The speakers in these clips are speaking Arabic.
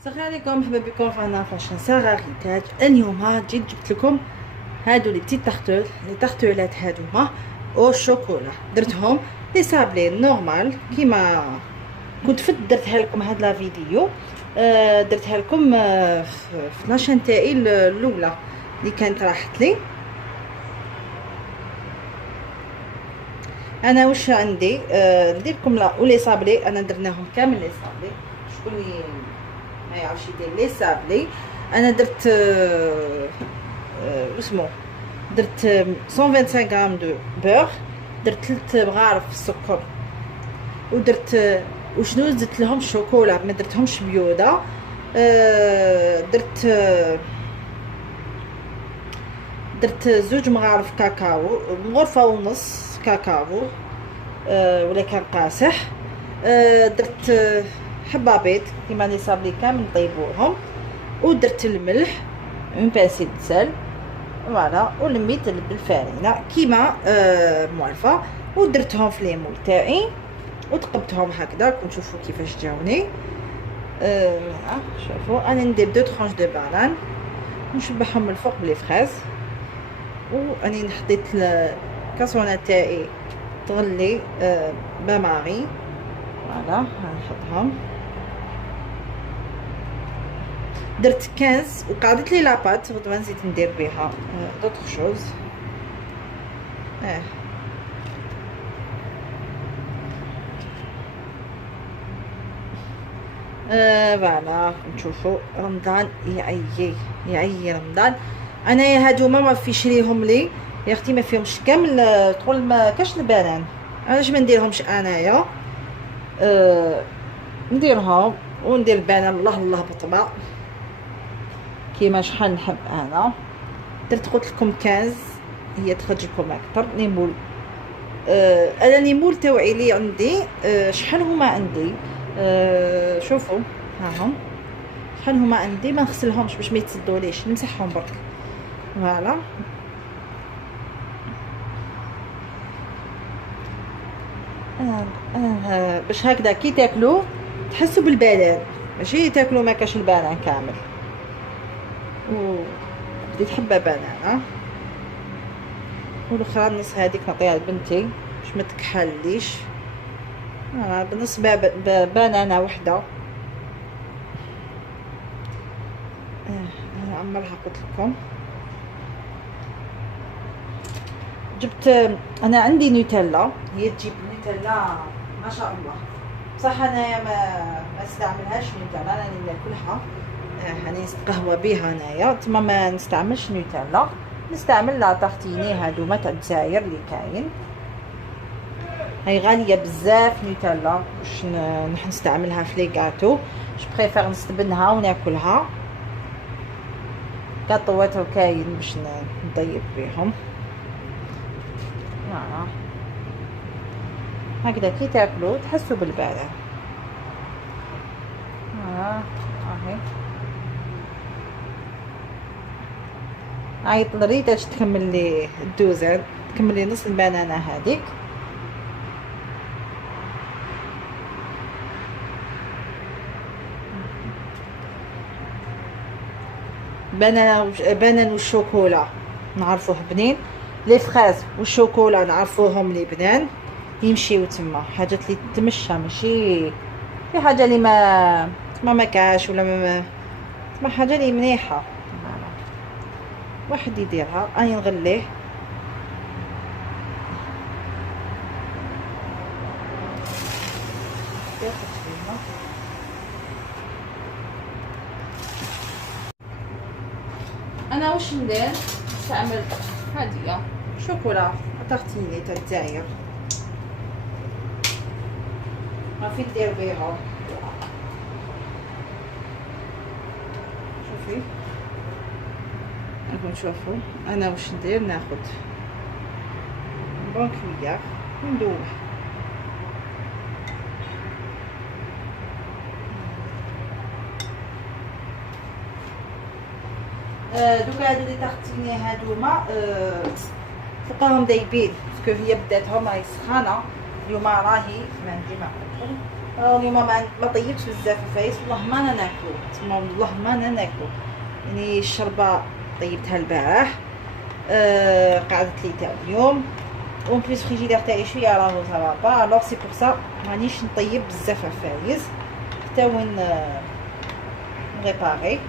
السلام عليكم حبايبكم فانا فاشن صغاريتات. اليوم جيت جبت لكم هادو لي بتيت تارتول لي تارتولات هادوما او شوكولا. درتهم لي سابلي نورمال كيما كنت درتها لكم هاد لا فيديو. درتها لكم في لاشين تاعي الاولى اللي كانت راحت لي. انا واش عندي ندير لكم لي سابلي. انا درناهم كامل لي سابلي. شكون اللي ما يعرفش يدير لي سابلي؟ انا درت اسمو درت 125 غرام دو بور، درت 3 مغارف السكر، ودرت وشنو زدت لهم الشوكولا، ما درتهمش بيوضه. درت 2 مغارف كاكاو، غرفه ونص كاكاو ولا كان قاصح. درت حبه بيض كيما لي صابلي كامل نطيبوهم، ودرت الملح اون بانسي د سال فوالا، ولميت بالفارينه كيما موالفه، ودرتهم في ليمول تاعي وتقبتهم هكذا. نشوفوا كيفاش جاوني. شوفوا انا ندير 2 طرونش دو بانان ونشبعهم من الفوق بلي فريز، واني حطيت الكاسونه تاعي تغلي بماري فوالا. نحطهم. درت 15 وقعدت لي لاباط غدوه نزيد ندير بها دوطخ شوز. فوالا نشوفوا رمضان يعيي رمضان. انايا هادوما ما في شريهم لي يا اختي، ما فيهمش كامل تقول ما كاش البنان. علاش ما نديرهمش انايا؟ نديرهم وندير البنان الله الله بطبع كيما شحال نحب انا. درت قلت لكم 15، هي تخرج لكم اكثر. نيمول انا نيمول تاوعي لي عندي شحال هما عندي. شوفوا هاهم شحال هما عندي. ما نغسلهمش باش ما يتسدوليش، نمسحهم برك فوالا. باش هكذا كي تاكلوا تحسوا بالبنان، ماشي تاكلوا ما كاش البنان كامل. بديت حبه بنانه والاخرى النص هذيك نعطيها لبنتي باش ما تكحليش. بنص بنانه وحده. عمرها قلت لكم. جبت انا عندي نوتيلا، هي تجيب نوتيلا ما شاء الله، بصح انايا ما استعملهاش نوتيلا، انا ناكلها هاني نستقهوى بها انايا، تما ما نستعملش نوتيلا، نستعمل لا طارتيني هادوما تاع الجزائر اللي كاين. هاي غاليه بزاف نوتيلا باش نحن نستعملها في لي غاتو. جو بريفير نستبنها وناكلها. كاطوات كاين باش نطيب بهم هكذا كي تاكلوا تحسوا بالبلع. هاي طلريت اش تكمل لي الدوزن، تكمل لي نص البنانه هذيك. بنان والشوكولا نعرفوه بنين، لي فريز والشوكولا نعرفوهم لي بنان، يمشيو تما حاجات اللي تمشى، ماشي في حاجه اللي ما كاش ولا ما حاجه اللي مليحه واحد يديرها. اني نغليه انا واش ندير. نستعمل هاديه شوكولا طارتيني تاع الجزائر، ما في ندير بيها. شوفي راكم تشوفوا انا واش ندير. ناخذ بون كويار وندوح. دوكا هادو لي طارتيني هادوما تلقاهم دايبين باسكو هي بداتهم راهي سخانه اليوم. راهي ما عندي ما نقول اليوم ما طيبتش بزاف الفايس، والله ما انا ناكلو تما، والله ما انا ناكلو. يعني الشربه طيبتها البارح، قعدت لي تاع اليوم، اون بليس فريجيدير تاعي شويه راهو صافا، الوغ سي بور سا مانيش نطيب بزاف الفايس حتى وين نريباري.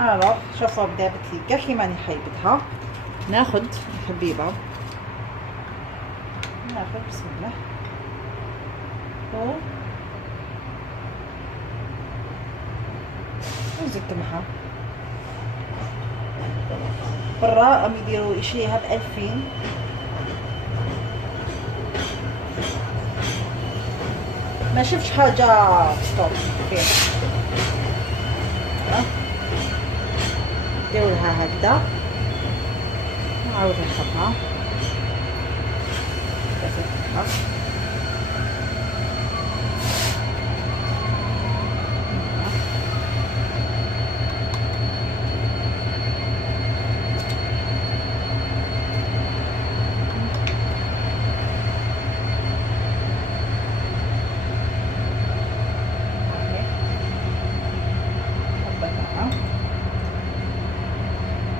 الوغ شوفوا دابا كاع كيما راني حايبتها، ناخد الحبيبه، ناخد بسم الله ونزيد معها برا راهم يديروا يشريها ب2000. ما شفتش حاجه ستوب فيه، نديرو لها هكذا، نعاود نحطها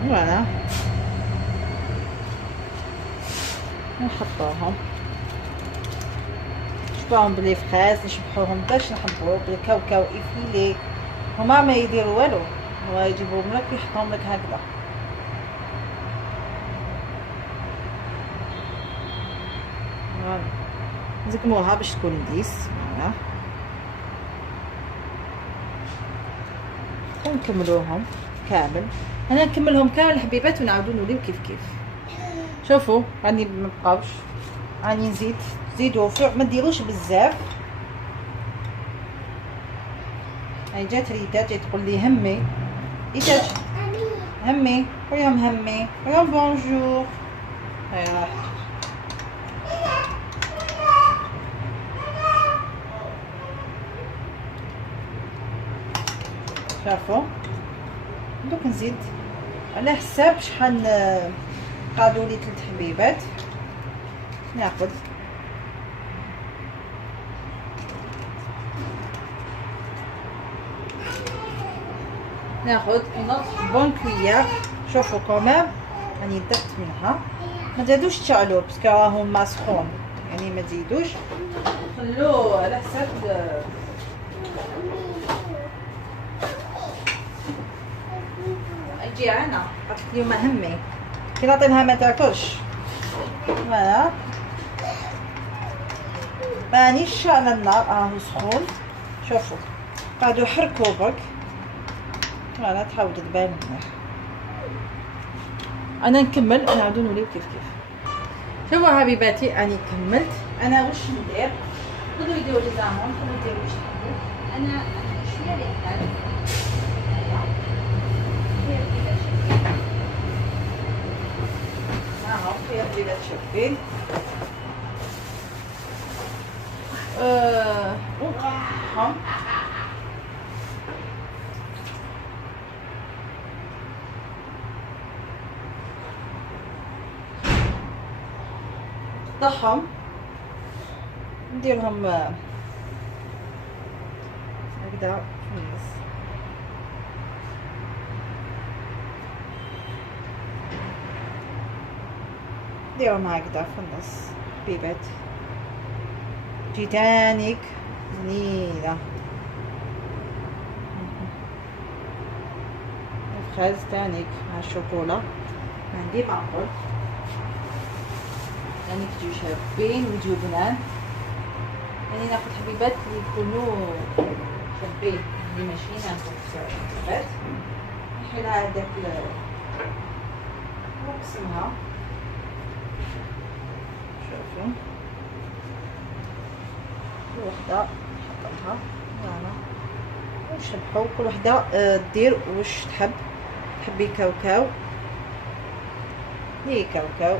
فوالا، نحطوهم نشبعهم بلي فريز، نشبحوهم باش نحبو بالكاوكاو إفيلي. هما ما يديروا والو، هو يجيبوهم لك ويحطوهم لك هكذا. فوالا نزكموها باش تكون ديس. فوالا ونكملوهم كامل. انا نكملهم كامل حبيبات ونعاودو نوليو كيف كيف. شوفوا راني مبقاوش، راني نزيد، زيدوا فوق ما ديروش بزاف. هاي جات ريتا جات تقول لي همي، ريتا همي، قوليهم همي، قوليهم بونجور. هاي راح شافوا. دوك نزيد على حساب شحال قعدوا لي 3 حبيبات. ناخذ نص بون كويير. شوفوا كمان راني درت منها، ما تزيدوش تشعلوا باسكو راهم مسخون، يعني ما تزيدوش، خلوه على حساب جيعانه. قالت اليوم همي كي نعطينها ما تاكلش. فوالا مانيش على النار، راهو سخون. شوفوا قعدوا يحركوا برك. فوالا تحاول تبان مليح. انا نكمل، نعاودو نوليو كيف كيف. شوفوا حبيباتي راني كملت. انا واش ندير، خذوا يديروا لي زامون، خذوا ديروا واش تحبوا. انا شويه ريحان فيها حبيبات شابين. ونقطعهم نقطعهم نديرهم هكذا في النص. نديرهم هكذا في النص حبيبات، تيتانيك زنينة. الفخاز تانيك مع الشوكولا عندي معقول، يعني كتجيو شابين ويجيو بنان. يعني ناخد حبيبات اللي يكونوا شابين، اللي ماشيين ناخد حبيبات نحيلها هداك نقسمها. شوفوا كل وحده نحطلها. فوالا ونشبحو كل وحده دير واش تحب. تحبي كاوكاو هي كاوكاو.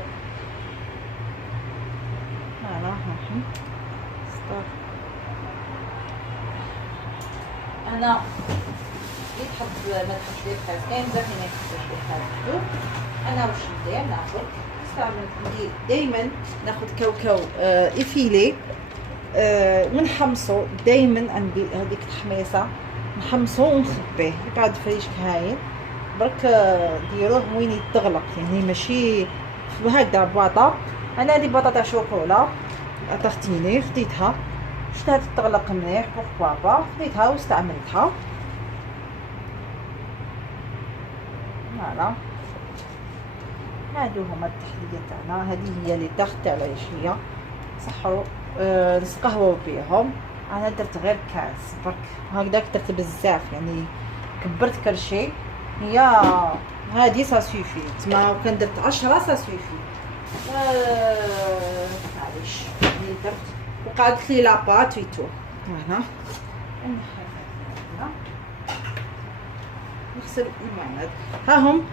فوالا هاهم ستار. انا اللي تحب ما تحبش لي الخاز، كاين بزاف اللي ما يحبوش لي الخاز. انا واش ندير، ناخذ استعملت دائما ناخذ كاوكاو افيلي ونحمصو. دائما عندي هذيك الحميصه نحمصو ونخبيه يقعد فريشك هايل برك. ديروه وين يتغلق يعني ماشي هكذا بواطه. انا هذه بواطه تاع شوكولا طاختيني خديتها شفتها تتغلق مليح بوركوا با خديتها واستعملتها. فوالا هادو هما التحليه تاعنا. هذه هي لي طاخت تاع العشيه صحوا نتقهووا بيهم. انا درت غير كاس برك هكذاك درت بزاف يعني كبرت كل شيء. هي هادي سا سوفي تما كان درت 10 سا سوفي. معليش اللي درت وقعدت لي لاباط ويتو. هنا نغسل المعمد. ها هم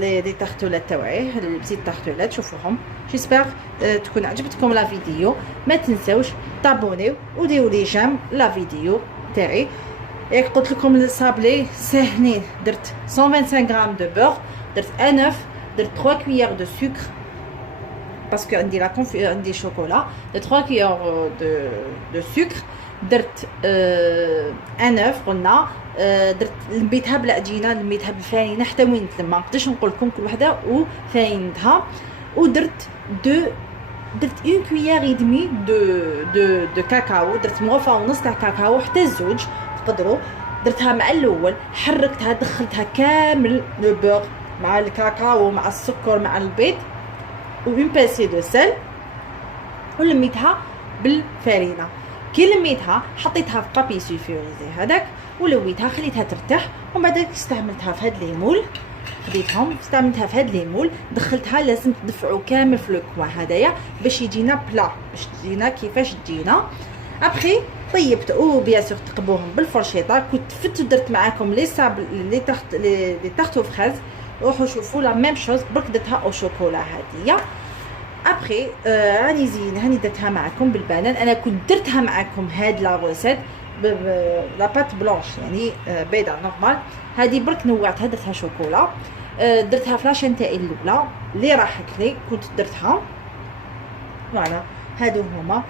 لي تارتولات تاوعي لي بتيت تارتولات شوفوهم. جيسبر تكون عجبتكم لا فيديو. ما تنساوش تابونيو وديروا لي جيم لا فيديو تاعي. ياك قلت لكم الصابلي ساهلين. درت 125 غرام دو بور درت ان اوف درت 3 كويير دو سكر باسكو عندي عندي شوكولا. درت 3 كويير دو سكر درت ان اوف قلنا. درت لميتها بالعجينه لميتها بالفارينه حتى وين تلم. ما نقدرش نقول لكم كل وحده وفاينتها. ودرت درت اون كويير اي دمي دو كاكاو. درت مغرفه ونص تاع كاكاو حتى الزوج تقدروا. درتها مع الاول حركتها دخلتها كامل لو بور مع الكاكاو مع السكر مع البيض وبين باسي دو سل ولميتها بالفارينه. كي لميتها حطيتها في بابي سولفوريزي هذاك ولويتها خليتها ترتاح. ومن بعد استعملتها في هاد ليمول خديتهم استعملتها في هاد ليمول دخلتها. لازم تدفعوا كامل في الكوا هدايا باش يجينا بلا باش تجينا كيفاش تجينا. ابخي طيبت او بيان سور تقبوهم بالفرشيطه. كنت فت درت معاكم لي صاب لي تارت فريز. روحوا شوفوا لا ميم شوز برك درتها او شوكولا هاديه. ابخي راني زين هاني درتها معكم بالبنان. انا كنت درتها معكم هاد لا روسيت لا بات بلونش يعني بيضه نورمال. هذه برك نوعتها درتها شوكولا. درتها فلاشين تاعي الاولى اللي راحت لي كنت درتها. فوالا هادو هما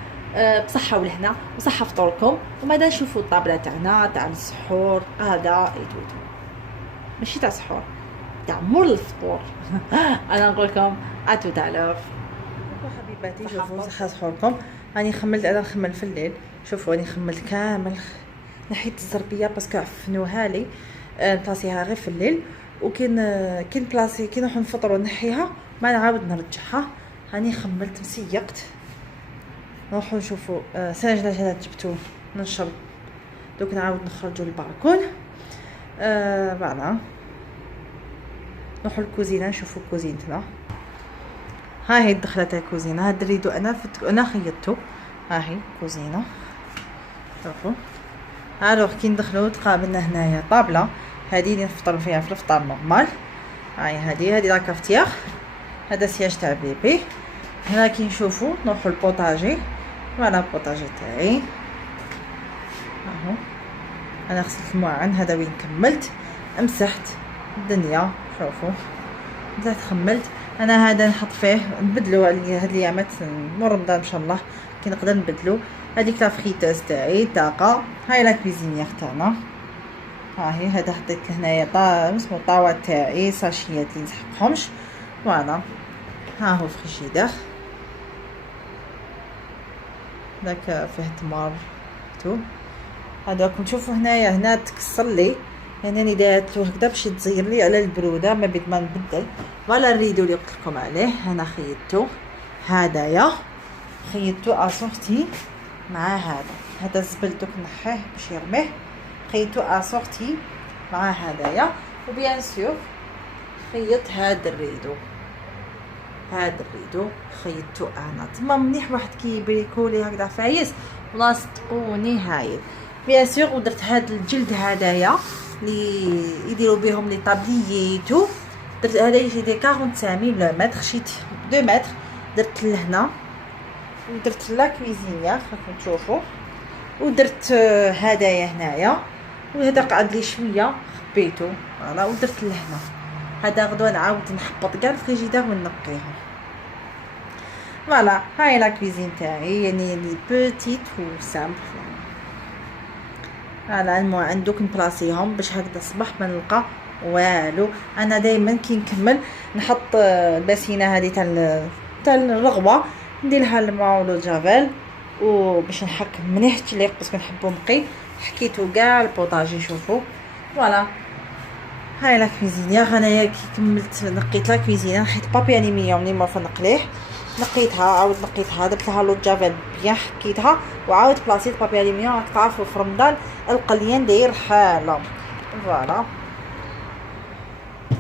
بصحه ولهنا وصحه فطوركم. وماذا نشوفوا الطابله تاعنا تاع السحور. هذا ايتو ماشي تاع سحور تاع مور الفطور. انا نقول لكم اتو تالوف حبيباتي. شوفوا صحه سحوركم. راني خملت انا نخمل في الليل. شوفوا راني خملت كامل نحيت الزربيه باسكو عفنوها لي نبلاصيها غير في الليل. وكاين بلاصي كي نروح نفطروا نحيها ما نعاود نرجعها. راني خملت مسيقت. نروحوا نشوفوا سنجله هذا جبتوه نشرب دوك نعاود نخرجوا للبالكون. فوالا نروحوا الكوزينه نشوفوا كوزينتنا. ها هي الدخله تاع الكوزينه. هاد الريدو انا خيطته. ها هي كوزينه شوفوا. الوغ كي ندخلوا تقابلنا هنايا طابله هذه اللي نفطر فيها في الفطار نورمال. هاي هذه لا كافتيير. هذا سياج تاع بيبي. هنا كي نشوفوا نروحوا البوطاجي. فوالا البوطاجي تاعي اهو. انا غسلت المواعن. هذا وين كملت مسحت الدنيا. شوفوا مسحت خملت. انا هذا نحط فيه نبدلو هاد الايامات مور رمضان ان شاء الله كي نقدر نبدلو. هذيك لا فريتاز تاعي طاقه. هاي لا كويزينيير تاعنا. ها هي هذا حطيت هنايا اسمو طاوه تاعي ساشيات اللي نسحقهمش. فوالا ها هو فريجيدير داك فيه تمر تو. هذا راكم تشوفوا هنايا هنا تكسر لي يعني راني دارتو هكذا باش تزير لي على البروده ما بيد ما نبدل. فوالا الريدو اللي قلت لكم عليه انا خيطته. هدايا خيطته اسورتي مع هذا الزبل دوك نحيه باش يرميه. خيطته اسورتي مع هدايا. وبيان سور خيط هذا الريدو. هذا الريدو خيطته انا تما مليح. واحد كيبريكولي هكذا فايس لاصقوني هايل بيان سور. ودرت هذا الجلد هدايا اللي يديروا بهم لي طابلييتو. درت هذا يجي دي 45 لو متر. خشيت 2 متر درت لهنا. ودرت لا كويزينيير راكم تشوفوا. ودرت هدايا هنايا. وهذا قعد لي شويه خبيته. فوالا ودرت لهنا. هذا غدوه نعاود نحبط كاع الفريجيدير ونقيهم. فوالا هاي لا كويزين تاعي، يعني لي بوتيت و سامبل. فوالا المهم عندوك نبلاصيهم باش هكذا الصباح ما نلقى والو. انا دائما كي نكمل نحط الباسينه هذه تاع الرغوه، ندير لها الماء ولو جافيل وباش نحك مليح التليق باسكو نحبو نقي. حكيتو كاع البوطاجي شوفوا. فوالا هاي لا كويزينيير. انايا كي كملت نقيت لا كويزينه حيت بابي الومنيوم اللي موفر نقليه، نقيتها عاود نقيتها درت لها لو جافيل بيان حكيتها وعاود بلاصيت بابي الومنيوم. راك تعرفوا في رمضان القليان داير حاله. فوالا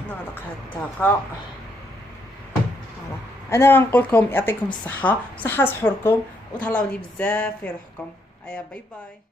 نغلق هاد الطاقه. فوالا انا نقول لكم يعطيكم الصحه، صحه سحوركم، وتهلاو لي بزاف في روحكم. ايا باي باي.